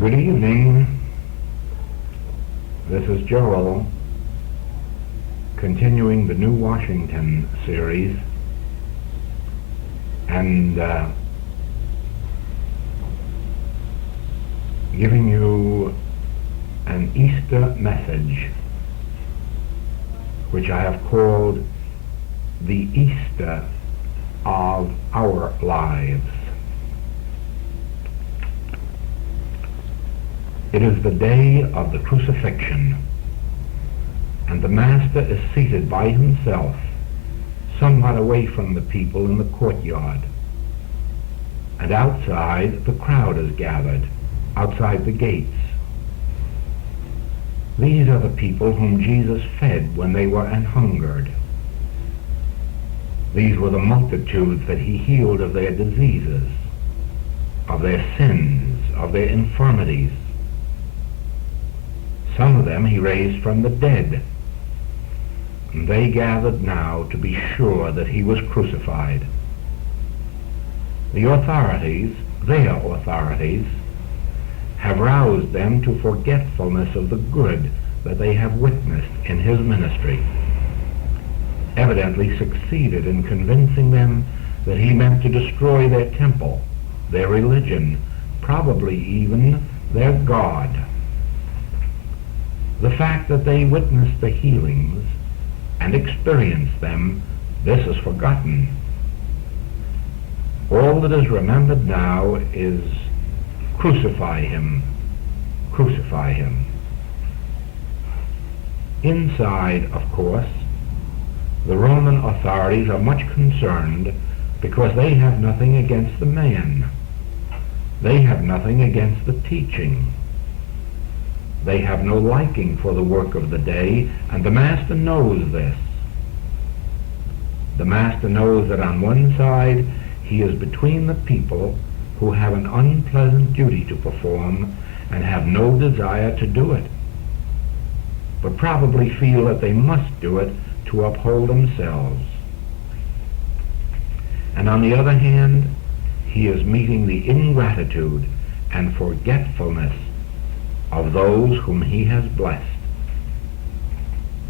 Good evening. This is Joel, continuing the New Washington series, and giving you an Easter message, which I have called the Easter of our lives. It is the day of the crucifixion, and the Master is seated by himself, somewhat away from the people in the courtyard. And outside, the crowd is gathered, outside the gates. These are the people whom Jesus fed when they were an hungered. These were the multitudes that he healed of their diseases, of their sins, of their infirmities. Some of them he raised from the dead. And they gathered now to be sure that he was crucified. The authorities, their authorities, have roused them to forgetfulness of the good that they have witnessed in his ministry, evidently succeeded in convincing them that he meant to destroy their temple, their religion, probably even their God. The fact that they witnessed the healings and experienced them, this is forgotten. All that is remembered now is crucify him, crucify him. Inside, of course, the Roman authorities are much concerned because they have nothing against the man. They have nothing against the teaching. They have no liking for the work of the day, and the Master knows this. The Master knows that on one side he is between the people who have an unpleasant duty to perform and have no desire to do it, but probably feel that they must do it to uphold themselves. And on the other hand, he is meeting the ingratitude and forgetfulness of those whom he has blessed.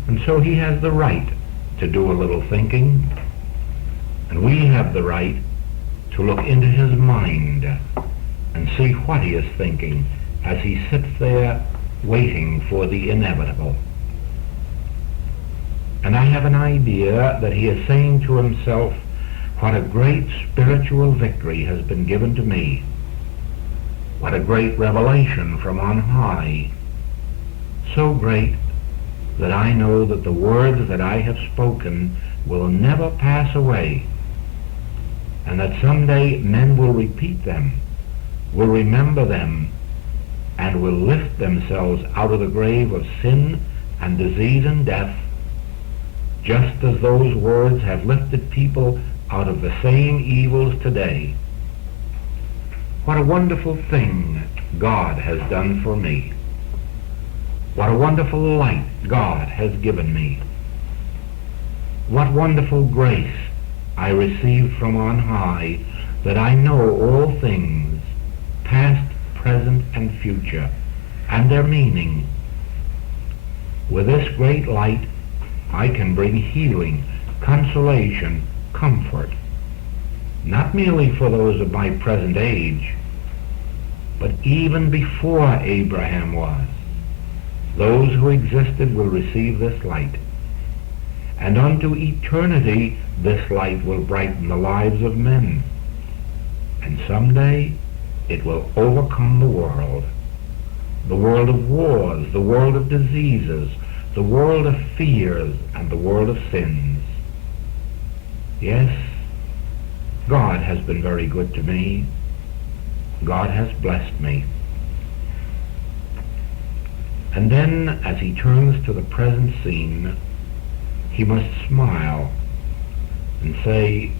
And so he has the right to do a little thinking, and we have the right to look into his mind and see what he is thinking as he sits there waiting for the inevitable. And I have an idea that he is saying to himself, what a great spiritual victory has been given to me. What a great revelation from on high. So great that I know that the words that I have spoken will never pass away, and that someday men will repeat them, will remember them, and will lift themselves out of the grave of sin and disease and death, just as those words have lifted people out of the same evils today. What a wonderful thing God has done for me. What a wonderful light God has given me. What wonderful grace I received from on high, that I know all things, past, present, and future, and their meaning. With this great light, I can bring healing, consolation, comfort, not merely for those of my present age, but even before Abraham was. Those who existed will receive this light, and unto eternity this light will brighten the lives of men, and someday it will overcome the world of wars, the world of diseases, the world of fears, and the world of sins. Yes, God has been very good to me. God has blessed me. And then, as he turns to the present scene, he must smile and say,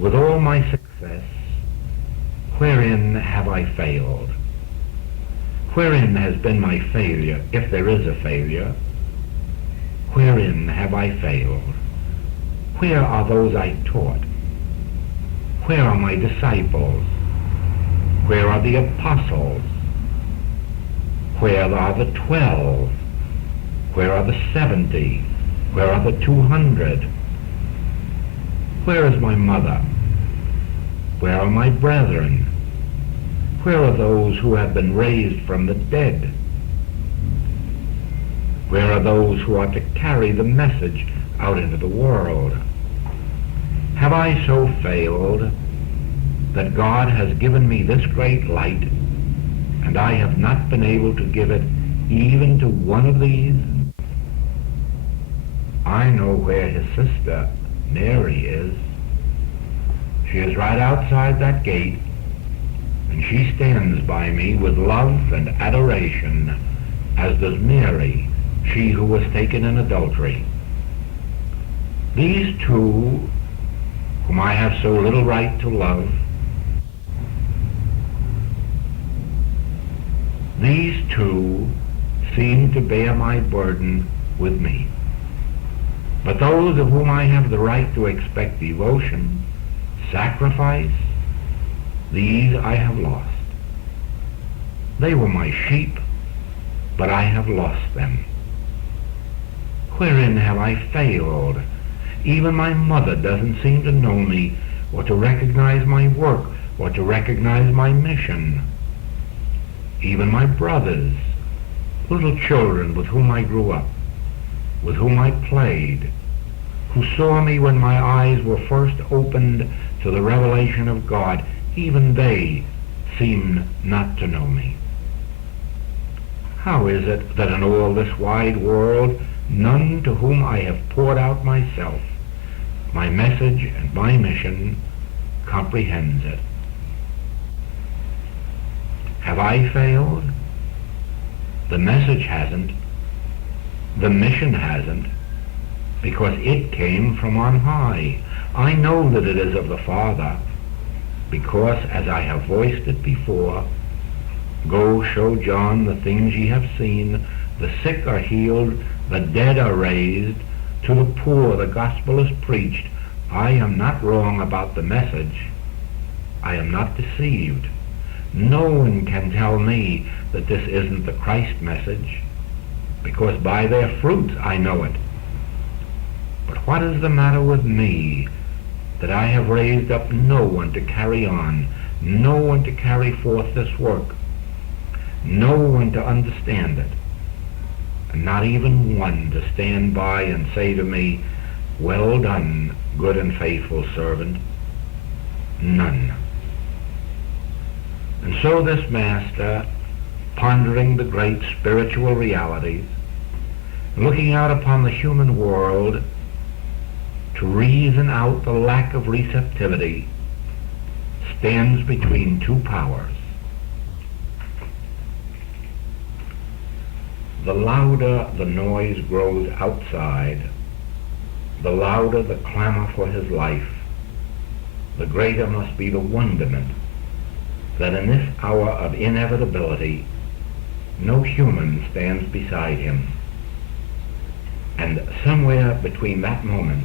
with all my success, wherein have I failed? Wherein has been my failure, if there is a failure? Wherein have I failed? Where are those I taught? Where are my disciples? Where are the apostles? Where are the 12? Where are the 70? Where are the 200? Where is my mother? Where are my brethren? Where are those who have been raised from the dead? Where are those who are to carry the message out into the world? Have I so failed that God has given me this great light, and I have not been able to give it even to one of these? I know where his sister Mary is. She is right outside that gate, and she stands by me with love and adoration, as does Mary, she who was taken in adultery. These two, whom I have so little right to love, these two seem to bear my burden with me. But those of whom I have the right to expect devotion, sacrifice, these I have lost. They were my sheep, but I have lost them. Wherein have I failed? Even my mother doesn't seem to know me, or to recognize my work, or to recognize my mission. Even my brothers, little children with whom I grew up, with whom I played, who saw me when my eyes were first opened to the revelation of God, even they seem not to know me. How is it that in all this wide world, none to whom I have poured out myself, my message and my mission, comprehends it? Have I failed? The message hasn't. The mission hasn't, because it came from on high. I know that it is of the Father, because, as I have voiced it before, go show John the things ye have seen, the sick are healed, the dead are raised, to the poor the gospel is preached. I am not wrong about the message. I am not deceived. No one can tell me that this isn't the Christ message, because by their fruits I know it. But what is the matter with me, that I have raised up no one to carry on, no one to carry forth this work, no one to understand it, and not even one to stand by and say to me, "Well done, good and faithful servant"? None. And so this master, pondering the great spiritual realities, looking out upon the human world to reason out the lack of receptivity, stands between two powers. The louder the noise grows outside, the louder the clamor for his life, the greater must be the wonderment that in this hour of inevitability no human stands beside him. And somewhere between that moment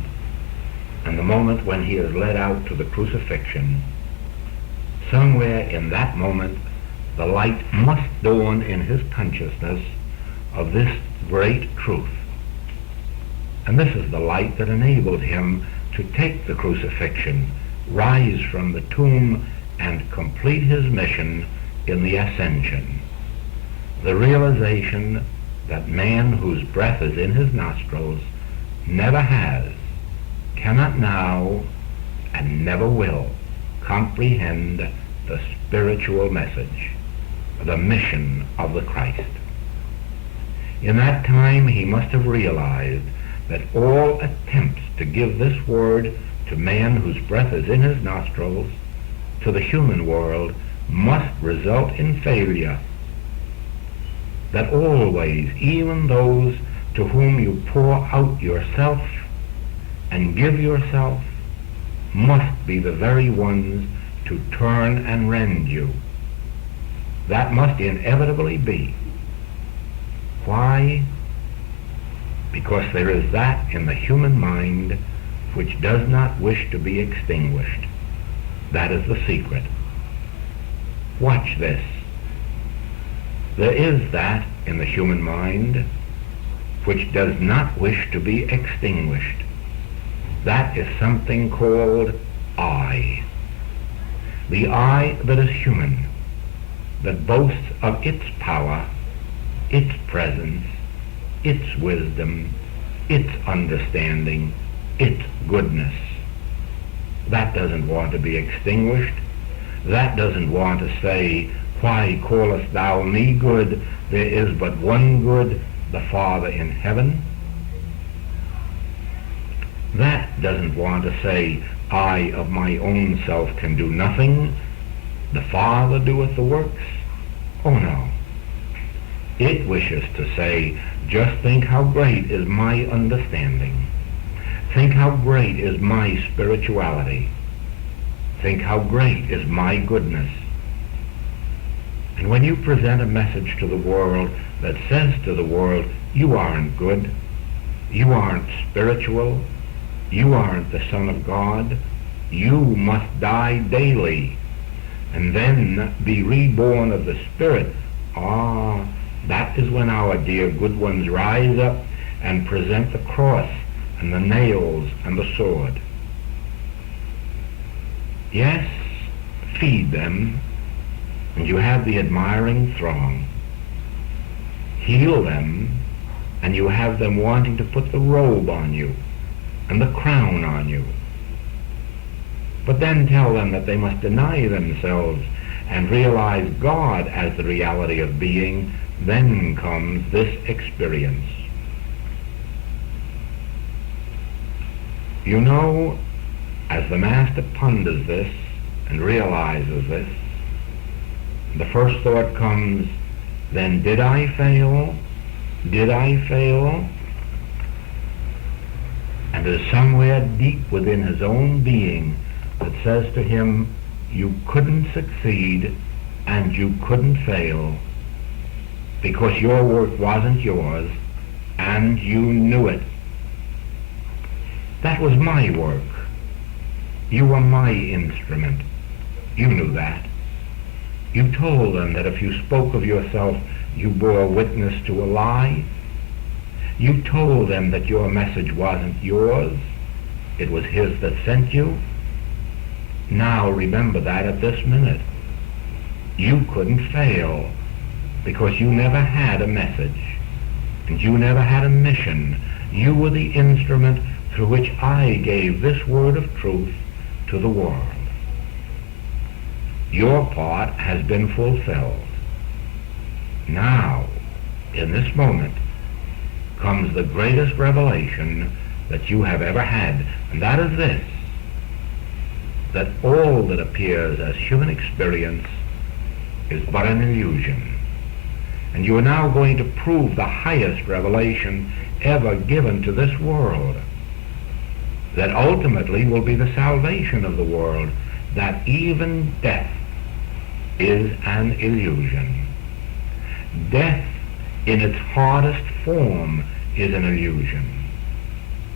and the moment when he is led out to the crucifixion, somewhere in that moment the light must dawn in his consciousness of this great truth. And this is the light that enabled him to take the crucifixion, rise from the tomb, and complete his mission in the ascension. The realization that man whose breath is in his nostrils never has, cannot now, and never will comprehend the spiritual message, the mission of the Christ. In that time he must have realized that all attempts to give this word to man whose breath is in his nostrils, to the human world, must result in failure. That always, even those to whom you pour out yourself and give yourself, must be the very ones to turn and rend you. That must inevitably be. Why? Because there is that in the human mind which does not wish to be extinguished. That is the secret. Watch this. There is that in the human mind which does not wish to be extinguished. That is something called I. The I that is human, that boasts of its power, its presence, its wisdom, its understanding, its goodness. That doesn't want to be extinguished. That doesn't want to say, why callest thou me good? There is but one good, the Father in heaven. That doesn't want to say, I of my own self can do nothing. The Father doeth the works. Oh no. It wishes to say, just think how great is my understanding. Think how great is my spirituality. Think how great is my goodness. And when you present a message to the world that says to the world, you aren't good, you aren't spiritual, you aren't the Son of God, you must die daily and then be reborn of the Spirit, that is when our dear good ones rise up and present the cross and the nails and the sword. Yes, feed them, and you have the admiring throng. Heal them, and you have them wanting to put the robe on you and the crown on you. But then tell them that they must deny themselves and realize God as the reality of being. Then comes this experience. You know, as the Master ponders this and realizes this, the first thought comes, then did I fail? Did I fail? And there's somewhere deep within his own being that says to him, you couldn't succeed and you couldn't fail because your work wasn't yours and you knew it. That was my work. You were my instrument. You knew that. You told them that if you spoke of yourself, you bore witness to a lie. You told them that your message wasn't yours. It was his that sent you. Now remember that at this minute. You couldn't fail because you never had a message and you never had a mission. You were the instrument through which I gave this word of truth to the world. Your part has been fulfilled. Now, in this moment, comes the greatest revelation that you have ever had, and that is this, that all that appears as human experience is but an illusion. And you are now going to prove the highest revelation ever given to this world, that ultimately will be the salvation of the world, that even death is an illusion. Death in its hardest form is an illusion,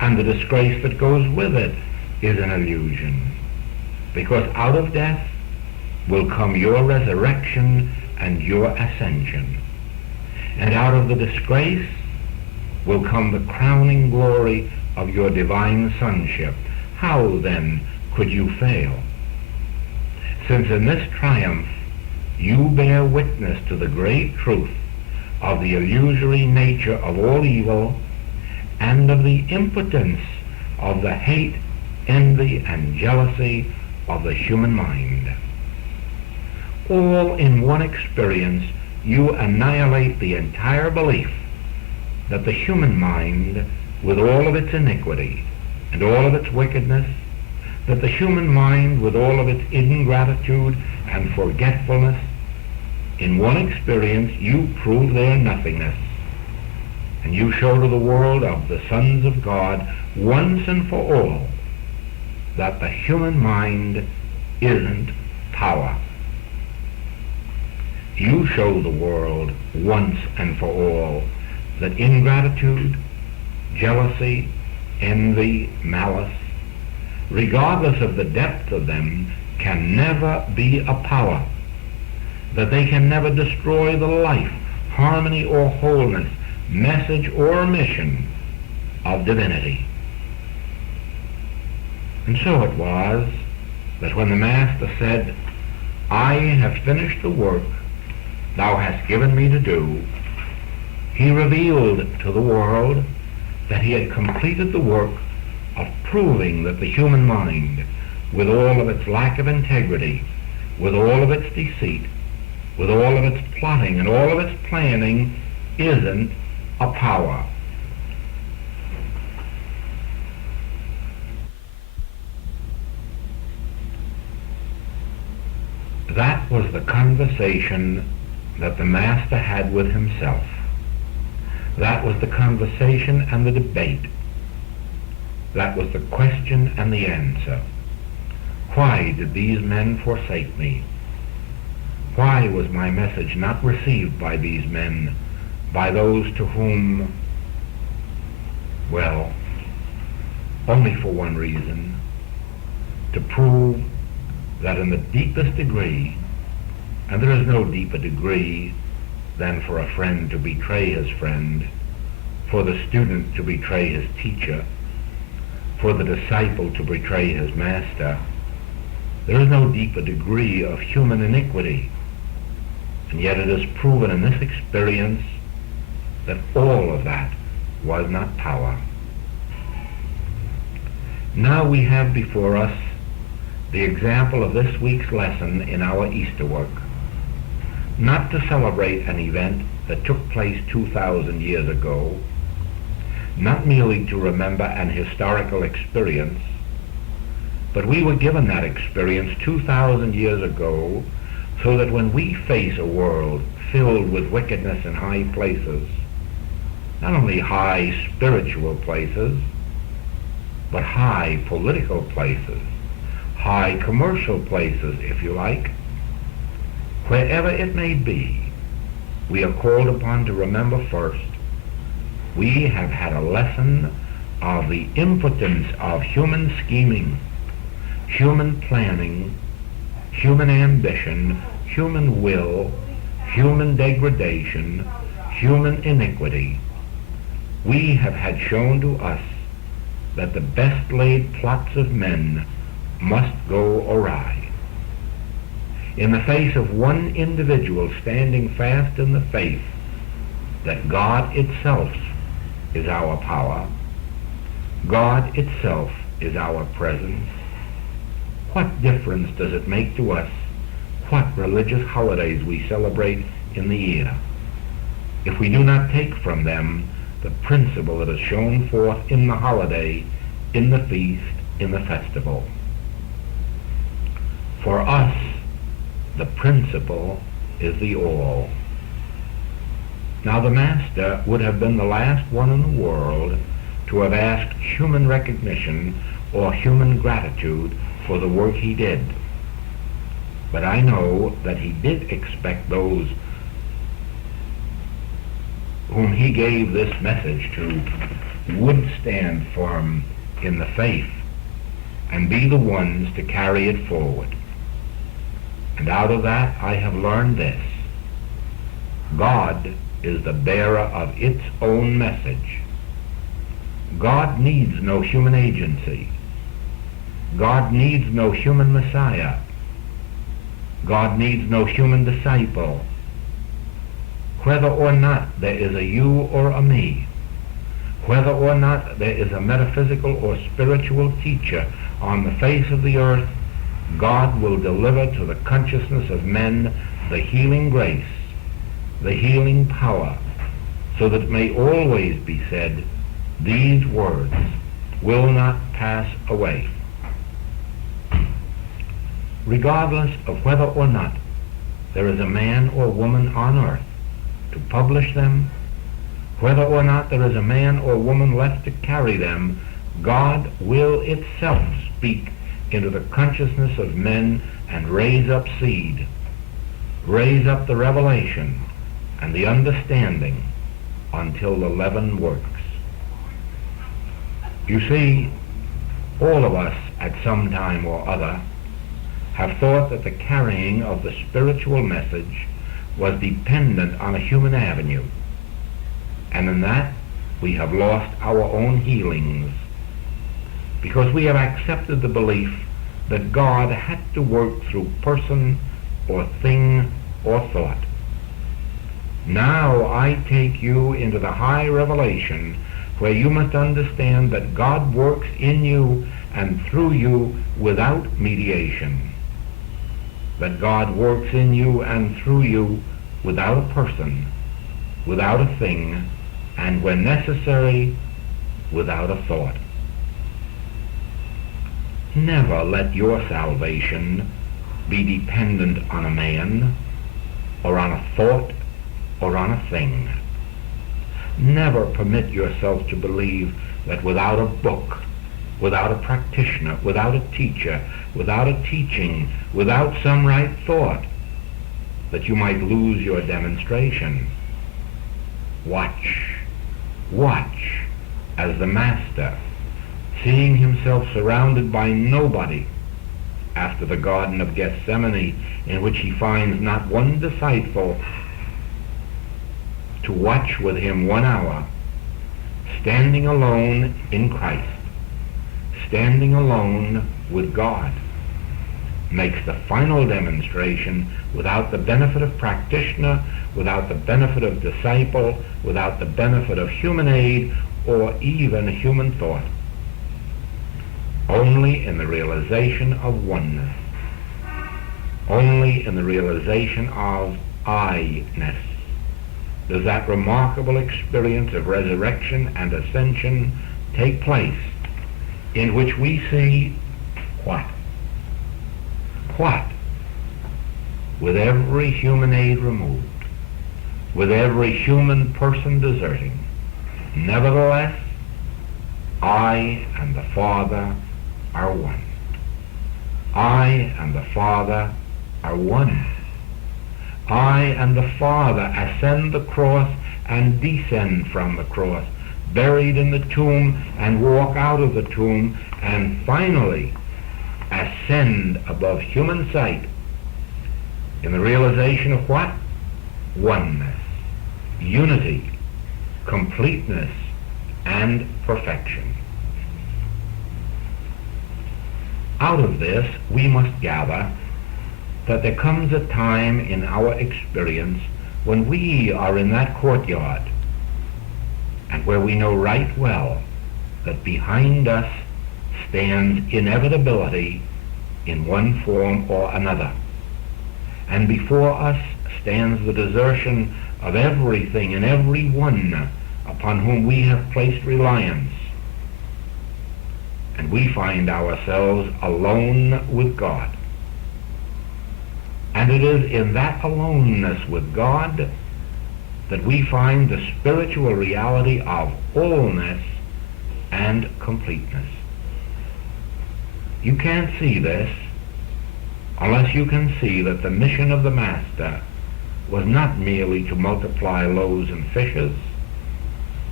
and the disgrace that goes with it is an illusion, because out of death will come your resurrection and your ascension, and out of the disgrace will come the crowning glory of your divine sonship. How then could you fail? Since in this triumph you bear witness to the great truth of the illusory nature of all evil and of the impotence of the hate, envy, and jealousy of the human mind. All in one experience you annihilate the entire belief that the human mind, with all of its iniquity and all of its wickedness, that the human mind, with all of its ingratitude and forgetfulness, in one experience you prove their nothingness, and you show to the world of the sons of God once and for all that the human mind isn't power. You show the world once and for all that ingratitude, jealousy, envy, malice, regardless of the depth of them, can never be a power, that they can never destroy the life harmony or wholeness, message or mission of divinity. And so it was that when the Master said, "I have finished the work thou hast given me to do," he revealed to the world that he had completed the work of proving that the human mind, with all of its lack of integrity, with all of its deceit, with all of its plotting and all of its planning, isn't a power. That was the conversation that the Master had with himself. That was the conversation and the debate. That was the question and the answer. Why did these men forsake me? Why was my message not received by these men, by those to whom, well, only for one reason, to prove that in the deepest degree, and there is no deeper degree than for a friend to betray his friend, for the student to betray his teacher, for the disciple to betray his master. There is no deeper degree of human iniquity, and yet it is proven in this experience that all of that was not power. Now we have before us the example of this week's lesson in our Easter work, not to celebrate an event that took place 2,000 years ago, not merely to remember an historical experience, but we were given that experience 2,000 years ago so that when we face a world filled with wickedness in high places, not only high spiritual places, but high political places, high commercial places, if you like, wherever it may be, we are called upon to remember first, we have had a lesson of the impotence of human scheming, human planning, human ambition, human will, human degradation, human iniquity. We have had shown to us that the best laid plots of men must go awry. In the face of one individual standing fast in the faith that God itself is our power, God itself is our presence, what difference does it make to us what religious holidays we celebrate in the year if we do not take from them the principle that is shown forth in the holiday, in the feast, in the festival? For us, the principle is the all. Now the Master would have been the last one in the world to have asked human recognition or human gratitude for the work he did. But I know that he did expect those whom he gave this message to would stand firm in the faith and be the ones to carry it forward. And out of that I have learned this: God is the bearer of its own message. God needs no human agency. God needs no human Messiah. God needs no human disciple. Whether or not there is a you or a me, whether or not there is a metaphysical or spiritual teacher on the face of the earth, God will deliver to the consciousness of men the healing grace, the healing power, so that it may always be said, these words will not pass away. Regardless of whether or not there is a man or woman on earth to publish them, whether or not there is a man or woman left to carry them, God will itself speak into the consciousness of men and raise up seed, raise up the revelation and the understanding until the leaven works. You see, all of us at some time or other have thought that the carrying of the spiritual message was dependent on a human avenue. And in that, we have lost our own healings, because we have accepted the belief that God had to work through person or thing or thought. Now I take you into the high revelation where you must understand that God works in you and through you without mediation. That God works in you and through you without a person, without a thing, and when necessary, without a thought. Never let your salvation be dependent on a man, or on a thought, or on a thing. Never permit yourself to believe that without a book, without a practitioner, without a teacher, without a teaching, without some right thought, that you might lose your demonstration. Watch as the Master, seeing himself surrounded by nobody after the Garden of Gethsemane, in which he finds not one disciple to watch with him 1 hour, standing alone in Christ, standing alone with God, makes the final demonstration without the benefit of practitioner, without the benefit of disciple, without the benefit of human aid or even human thought. Only in the realization of oneness, only in the realization of I-ness, does that remarkable experience of resurrection and ascension take place, in which we see what? With every human aid removed, with every human person deserting, nevertheless, I and the Father are one. I and the Father are one. I and the Father ascend the cross and descend from the cross, buried in the tomb and walk out of the tomb, and finally ascend above human sight in the realization of what? Oneness, unity, completeness, and perfection. Out of this, we must gather that there comes a time in our experience when we are in that courtyard, and where we know right well that behind us stands inevitability in one form or another, and before us stands the desertion of everything and everyone upon whom we have placed reliance, and we find ourselves alone with God. And it is in that aloneness with God that we find the spiritual reality of wholeness and completeness. You can't see this unless you can see that the mission of the Master was not merely to multiply loaves and fishes,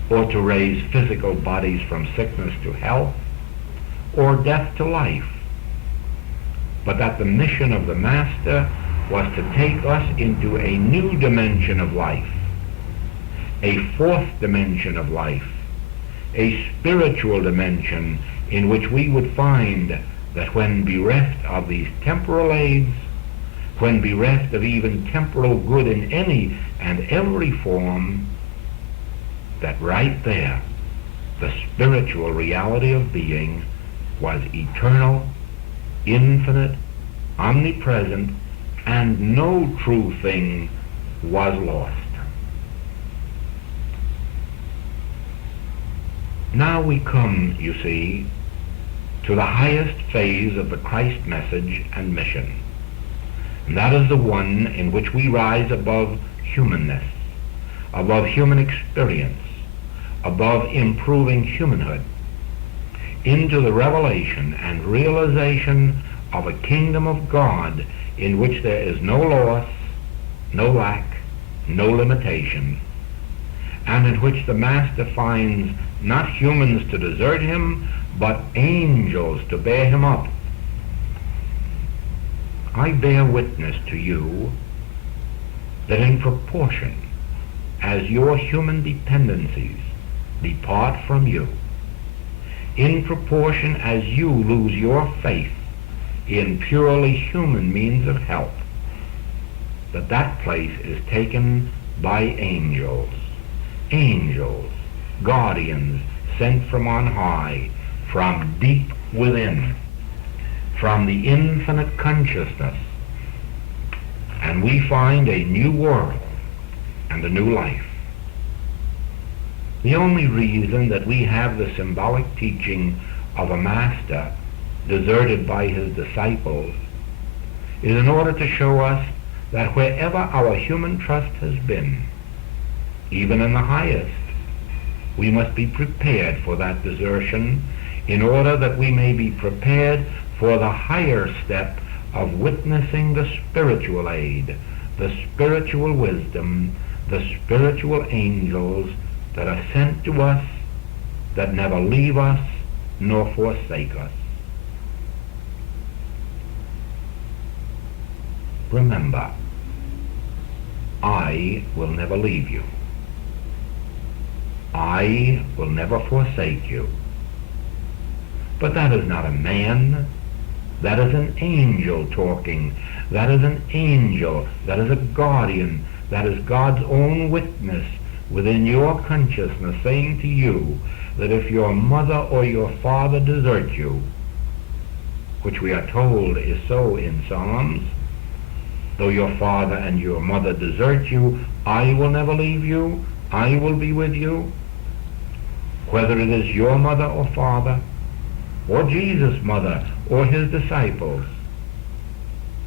or to raise physical bodies from sickness to health, or death to life, but that the mission of the Master was to take us into a new dimension of life, a fourth dimension of life, a spiritual dimension in which we would find that when bereft of these temporal aids, when bereft of even temporal good in any and every form, that right there, the spiritual reality of being was eternal, infinite, omnipresent, and no true thing was lost. Now we come, you see, to the highest phase of the Christ message and mission. And that is the one in which we rise above humanness, above human experience, above improving humanhood, into the revelation and realization of a kingdom of God in which there is no loss, no lack, no limitation, and in which the Master finds not humans to desert him, but angels to bear him up. I bear witness to you that in proportion as your human dependencies depart from you, in proportion as you lose your faith in purely human means of help, that place is taken by angels, guardians sent from on high, from deep within, from the infinite consciousness, and we find a new world and a new life. The only reason that we have the symbolic teaching of a master deserted by his disciples is in order to show us that wherever our human trust has been, even in the highest, we must be prepared for that desertion in order that we may be prepared for the higher step of witnessing the spiritual aid, the spiritual wisdom, the spiritual angels that are sent to us, that never leave us nor forsake us. Remember, I will never leave you. I will never forsake you. But that is not a man. That is an angel talking. That is an angel. That is a guardian. That is God's own witness within your consciousness saying to you that if your mother or your father desert you, which we are told is so in Psalms, though your father and your mother desert you, I will never leave you. I will be with you. Whether it is your mother or father, or Jesus' mother, or his disciples,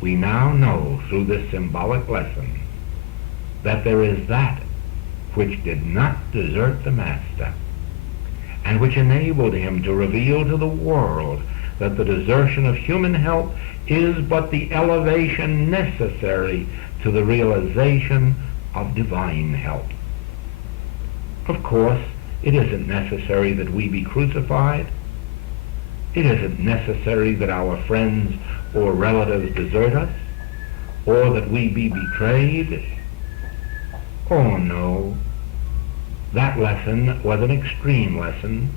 we now know through this symbolic lesson that there is that which did not desert the Master, and which enabled him to reveal to the world that the desertion of human help is but the elevation necessary to the realization of divine help. Of course, it isn't necessary that we be crucified. It isn't necessary that our friends or relatives desert us, or that we be betrayed. Oh no. That lesson was an extreme lesson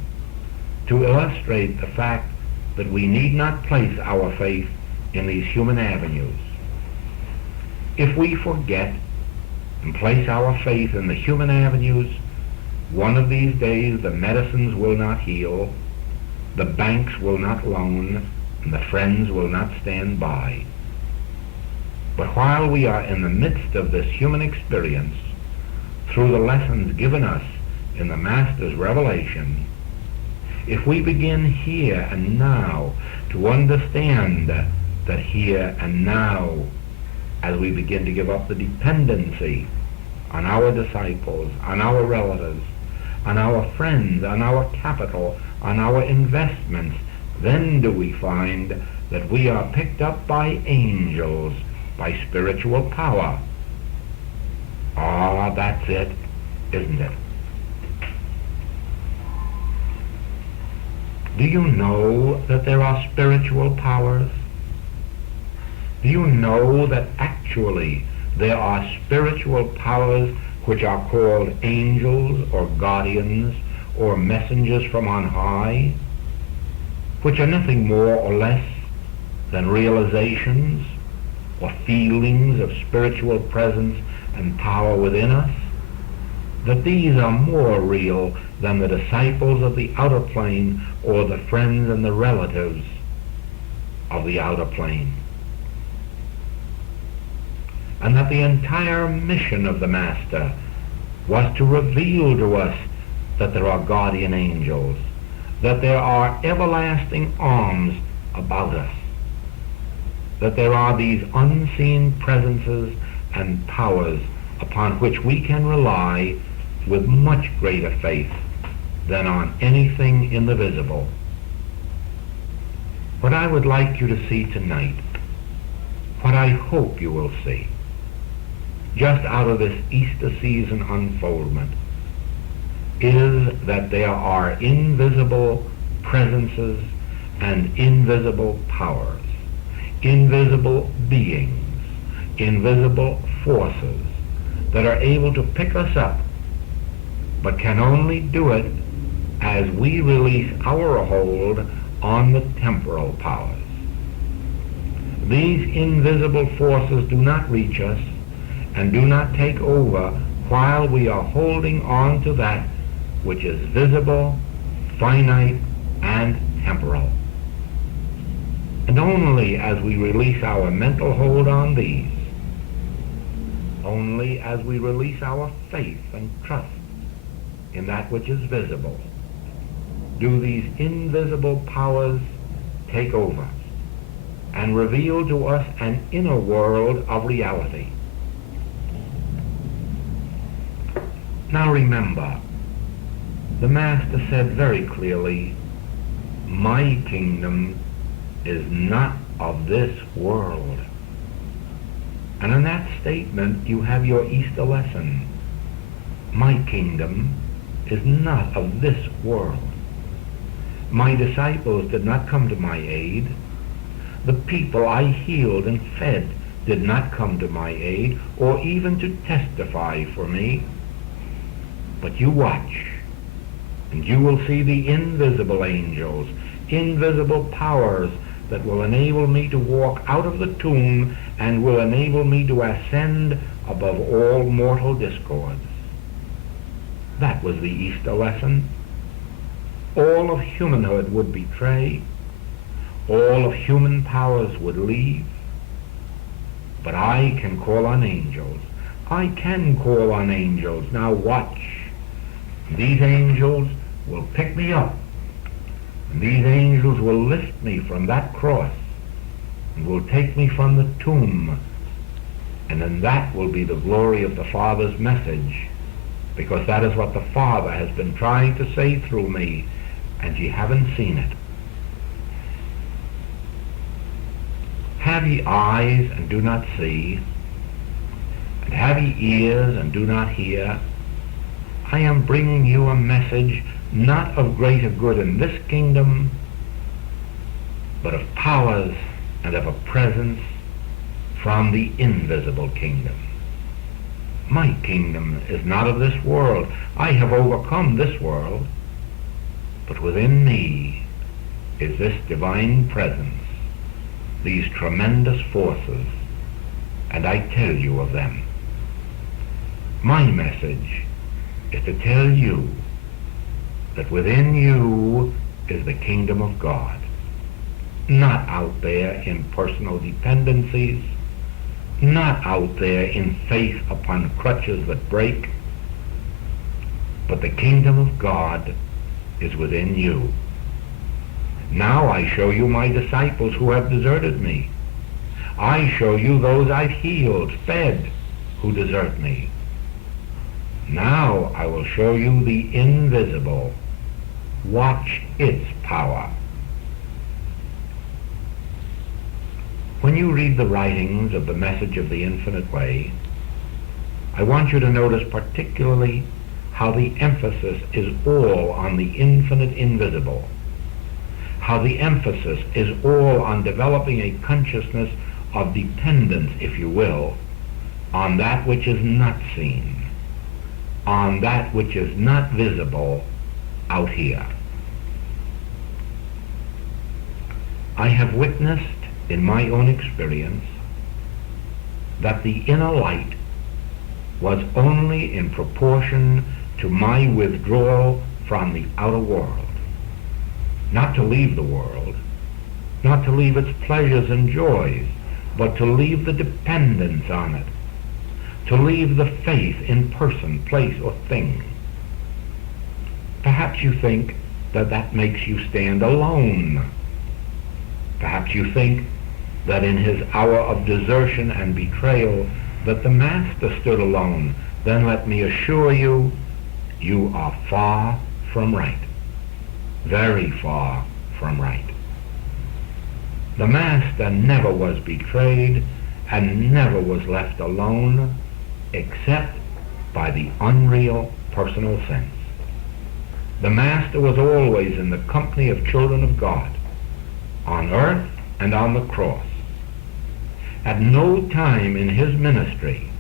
to illustrate the fact that we need not place our faith in these human avenues. If we forget and place our faith in the human avenues, one of these days the medicines will not heal, the banks will not loan, and the friends will not stand by. But while we are in the midst of this human experience, through the lessons given us in the Master's revelation, if we begin here and now to understand that here and now, as we begin to give up the dependency on our disciples, on our relatives, on our friends, on our capital, on our investments, then do we find that we are picked up by angels, by spiritual power. Ah, that's it, isn't it? Do you know that there are spiritual powers? Do you know that actually there are spiritual powers which are called angels or guardians or messengers from on high, which are nothing more or less than realizations or feelings of spiritual presence and power within us? That these are more real than the disciples of the outer plane or the friends and the relatives of the outer plane. And that the entire mission of the Master was to reveal to us that there are guardian angels, that there are everlasting arms about us, that there are these unseen presences and powers upon which we can rely with much greater faith than on anything in the visible. What I would like you to see tonight, what I hope you will see, just out of this Easter season unfoldment, is that there are invisible presences and invisible powers, invisible beings, invisible forces that are able to pick us up, but can only do it as we release our hold on the temporal powers. These invisible forces do not reach us and do not take over while we are holding on to that which is visible, finite, and temporal. And only as we release our mental hold on these, only as we release our faith and trust in that which is visible, do these invisible powers take over and reveal to us an inner world of reality. Now remember, the Master said very clearly, my kingdom is not of this world. And in that statement you have your Easter lesson. My kingdom is not of this world. My disciples did not come to my aid. The people I healed and fed did not come to my aid or even to testify for me. But you watch, and you will see the invisible angels, invisible powers that will enable me to walk out of the tomb and will enable me to ascend above all mortal discords. That was the Easter lesson. All of humanhood would betray. All of human powers would leave. But I can call on angels. I can call on angels. Now watch. These angels will pick me up. And these angels will lift me from that cross and will take me from the tomb. And then that will be the glory of the Father's message, because that is what the Father has been trying to say through me, and ye haven't seen it. Have ye eyes and do not see, and have ye ears and do not hear? I am bringing you a message not of greater good in this kingdom, but of powers and of a presence from the invisible kingdom. My kingdom is not of this world. I have overcome this world, but within me is this divine presence, these tremendous forces, and I tell you of them. My message is to tell you that within you is the kingdom of God, not out there in personal dependencies, not out there in faith upon crutches that break, but the kingdom of God is within you. Now I show you my disciples who have deserted me. I show you those I've healed, fed, who desert me. Now I will show you the invisible. Watch its power. When you read the writings of the Message of the Infinite Way, I want you to notice particularly how the emphasis is all on the infinite invisible, how the emphasis is all on developing a consciousness of dependence, if you will, on that which is not seen, on that which is not visible out here. I have witnessed in my own experience that the inner light was only in proportion to my withdrawal from the outer world. Not to leave the world, not to leave its pleasures and joys, but to leave the dependence on it, to leave the faith in person, place, or thing. Perhaps you think that that makes you stand alone. Perhaps you think that in his hour of desertion and betrayal that the Master stood alone. Then let me assure you, you are far from right. Very far from right. The Master never was betrayed and never was left alone except by the unreal personal sense. The Master was always in the company of children of God, on earth and on the cross. At no time in his ministry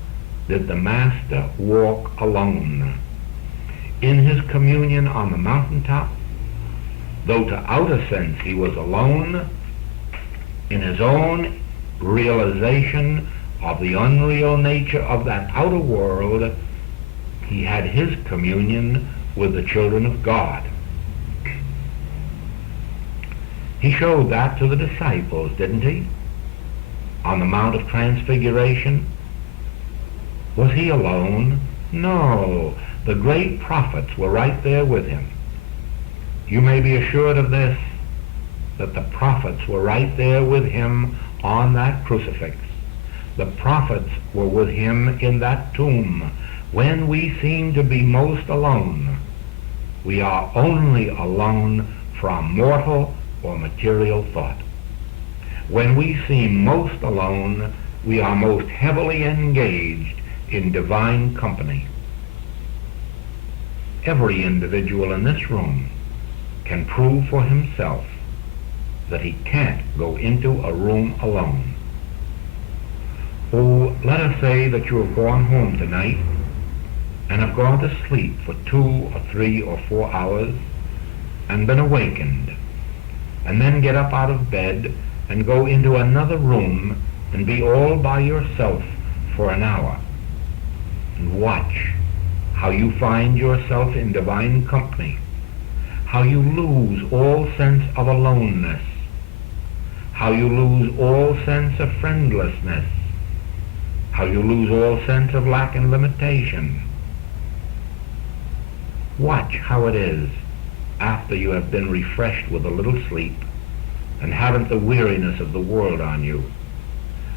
did the Master walk alone. In his communion on the mountaintop, though to outer sense he was alone, in his own realization of the unreal nature of that outer world, he had his communion with the children of God. He showed that to the disciples, didn't he? On the Mount of Transfiguration. Was he alone? No. The great prophets were right there with him. You may be assured of this, that the prophets were right there with him on that crucifix. The prophets were with him in that tomb. When we seem to be most alone, we are only alone from mortal or material thought. When we seem most alone, we are most heavily engaged in divine company. Every individual in this room can prove for himself that he can't go into a room alone. Oh, let us say that you have gone home tonight and have gone to sleep for 2 or 3 or 4 hours and been awakened, and then get up out of bed and go into another room and be all by yourself for an hour, and watch how you find yourself in divine company, how you lose all sense of aloneness, how you lose all sense of friendlessness, how you lose all sense of lack and limitation. Watch how it is, after you have been refreshed with a little sleep and haven't the weariness of the world on you,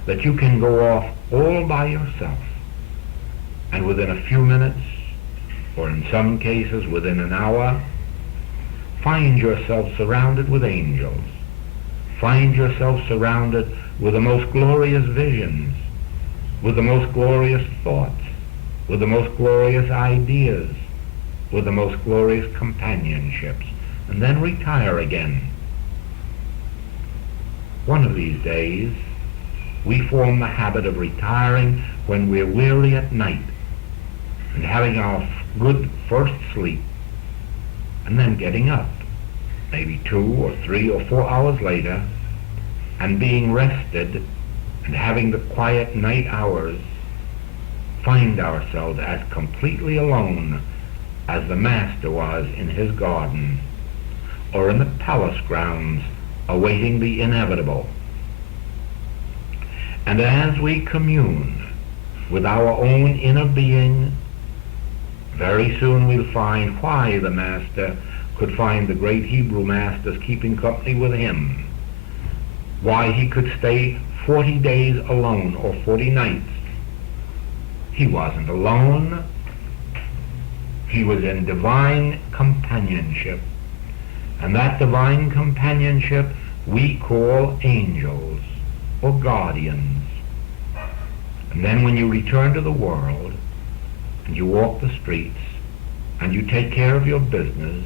that you can go off all by yourself, and within a few minutes, or in some cases within an hour, find yourself surrounded with angels. Find yourself surrounded with the most glorious visions, with the most glorious thoughts, with the most glorious ideas, with the most glorious companionships, and then retire again. One of these days, we form the habit of retiring when we're weary at night and having our good first sleep, and then getting up, maybe 2 or 3 or 4 hours later, and being rested and having the quiet night hours, find ourselves as completely alone as the Master was in his garden, or in the palace grounds awaiting the inevitable. And as we commune with our own inner being, very soon we'll find why the Master could find the great Hebrew masters keeping company with him, why he could stay 40 days alone or 40 nights. He wasn't alone. He was in divine companionship. And that divine companionship we call angels or guardians. And then when you return to the world and you walk the streets and you take care of your business,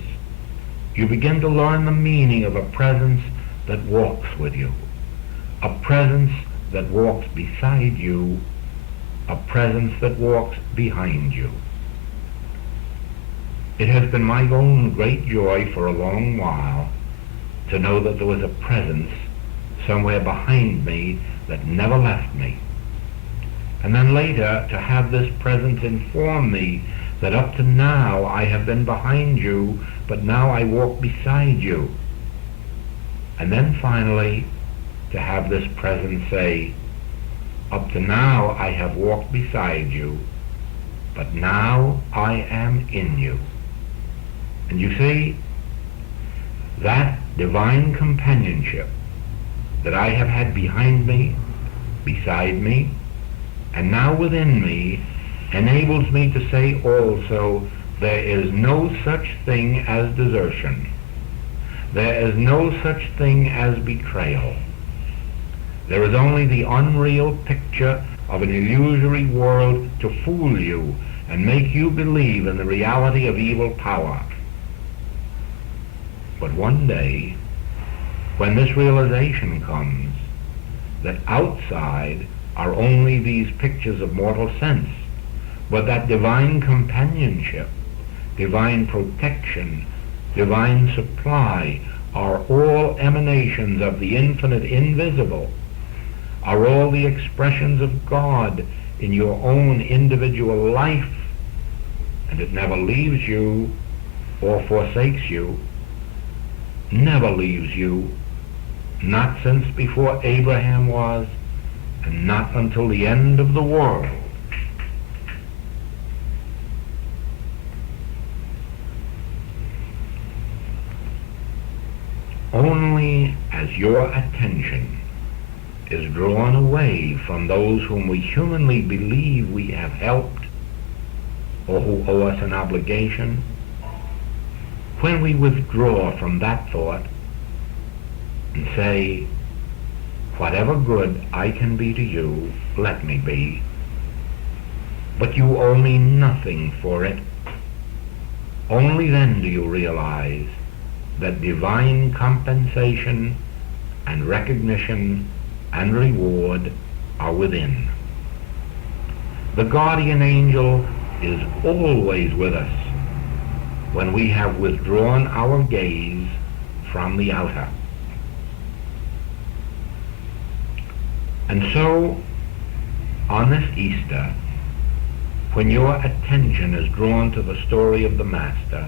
you begin to learn the meaning of a presence that walks with you, a presence that walks beside you, a presence that walks behind you. It has been my own great joy for a long while to know that there was a presence somewhere behind me that never left me. And then later to have this presence inform me that up to now I have been behind you, but now I walk beside you. And then finally to have this presence say, up to now I have walked beside you, but now I am in you. And you see, that divine companionship that I have had behind me, beside me, and now within me, enables me to say also, there is no such thing as desertion. There is no such thing as betrayal. There is only the unreal picture of an illusory world to fool you and make you believe in the reality of evil power. But one day, when this realization comes, that outside are only these pictures of mortal sense, but that divine companionship, divine protection, divine supply are all emanations of the infinite invisible, are all the expressions of God in your own individual life, and it never leaves you or forsakes you, never leaves you, not since before Abraham was, and not until the end of the world. Only as your attention is drawn away from those whom we humanly believe we have helped or who owe us an obligation, when we withdraw from that thought and say, whatever good I can be to you, let me be, but you owe me nothing for it, only then do you realize that divine compensation and recognition and reward are within. The guardian angel is always with us when we have withdrawn our gaze from the outer. And so, on this Easter, when your attention is drawn to the story of the Master,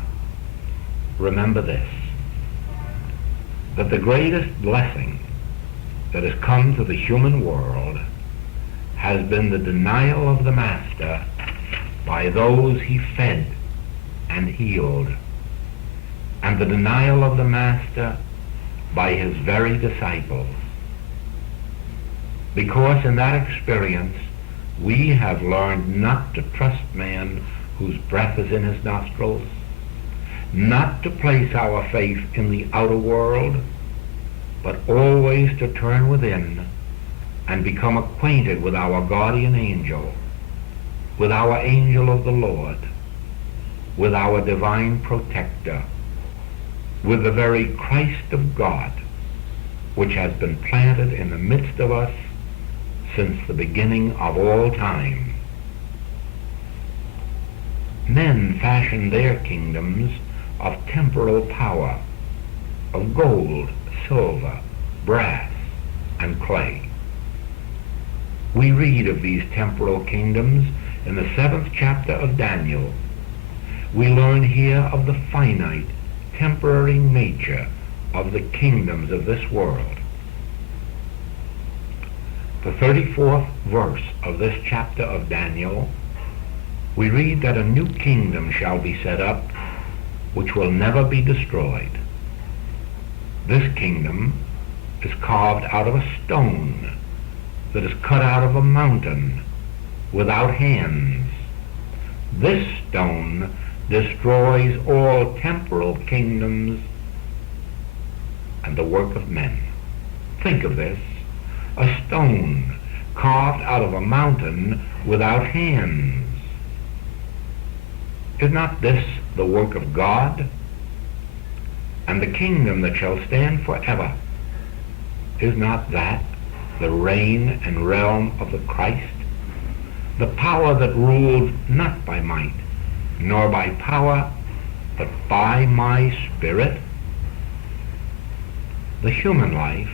remember this, that the greatest blessing that has come to the human world has been the denial of the Master by those he fed and healed, and the denial of the Master by his very disciples. Because in that experience we have learned not to trust man whose breath is in his nostrils, not to place our faith in the outer world, but always to turn within and become acquainted with our guardian angel, with our angel of the Lord, with our divine protector, with the very Christ of God, which has been planted in the midst of us since the beginning of all time. Men fashion their kingdoms of temporal power, of gold, silver, brass, and clay. We read of these temporal kingdoms in the 7th chapter of Daniel. We learn here of the finite, temporary nature of the kingdoms of this world. The 34th verse of this chapter of Daniel, we read that a new kingdom shall be set up, which will never be destroyed. This kingdom is carved out of a stone that is cut out of a mountain without hands. This stone destroys all temporal kingdoms and the work of men. Think of this, a stone carved out of a mountain without hands. Is not this the work of God? And the kingdom that shall stand forever, is not that the reign and realm of the Christ? The power that rules not by might, nor by power, but by my Spirit? The human life,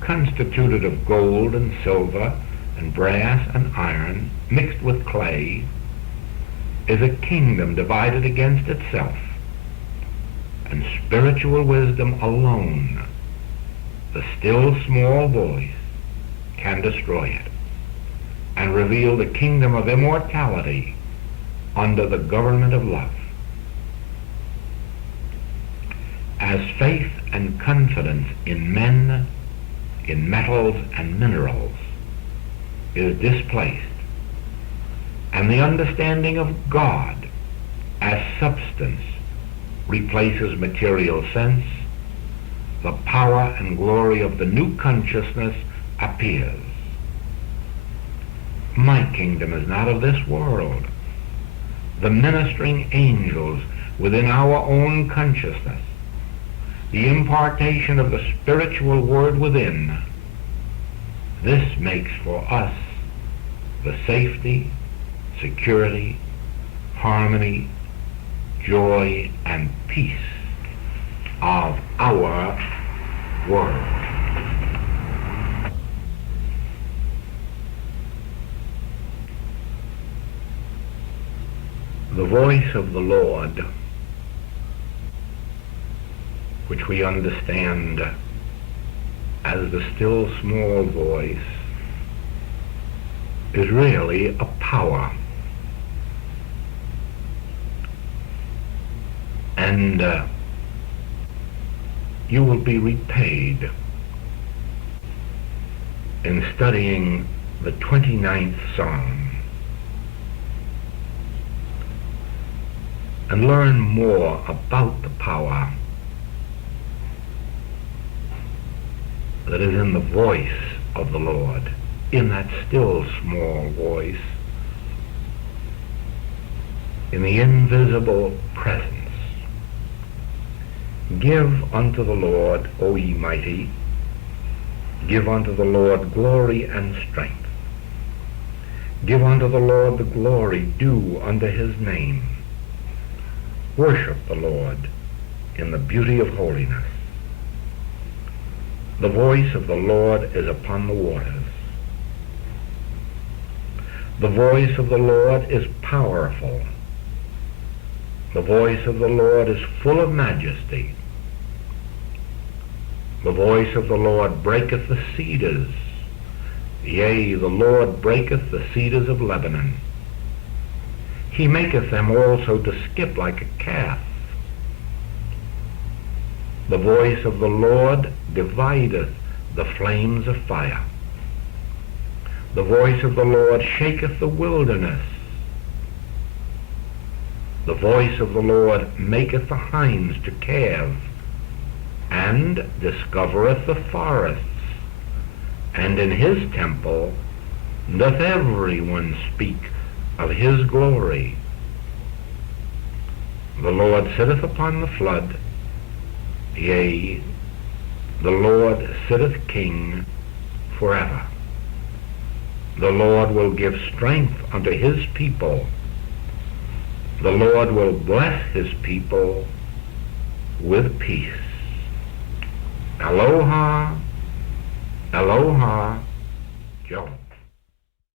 constituted of gold and silver and brass and iron mixed with clay, is a kingdom divided against itself, and spiritual wisdom alone, the still small voice, can destroy it and reveal the kingdom of immortality under the government of love. As faith and confidence in men, in metals and minerals, is displaced, and the understanding of God as substance replaces material sense, the power and glory of the new consciousness appears. My kingdom is not of this world. The ministering angels within our own consciousness, the impartation of the spiritual word within, this makes for us the safety, security, harmony, joy, and peace of our world. The voice of the Lord, which we understand as the still small voice, is really a power. And you will be repaid in studying the 29th Psalm and learn more about the power that is in the voice of the Lord, in that still small voice, in the invisible presence. Give unto the Lord, O ye mighty, give unto the Lord glory and strength. Give unto the Lord the glory due unto his name. Worship the Lord in the beauty of holiness. The voice of the Lord is upon the waters. The voice of the Lord is powerful. The voice of the Lord is full of majesty. The voice of the Lord breaketh the cedars. Yea, the Lord breaketh the cedars of Lebanon. He maketh them also to skip like a calf. The voice of the Lord divideth the flames of fire. The voice of the Lord shaketh the wilderness. The voice of the Lord maketh the hinds to calve, and discovereth the forests. And in his temple doth every one speak of his glory. The Lord sitteth upon the flood. Yea, the Lord sitteth king forever. The Lord will give strength unto his people. The Lord will bless his people with peace. Aloha, aloha, Joel.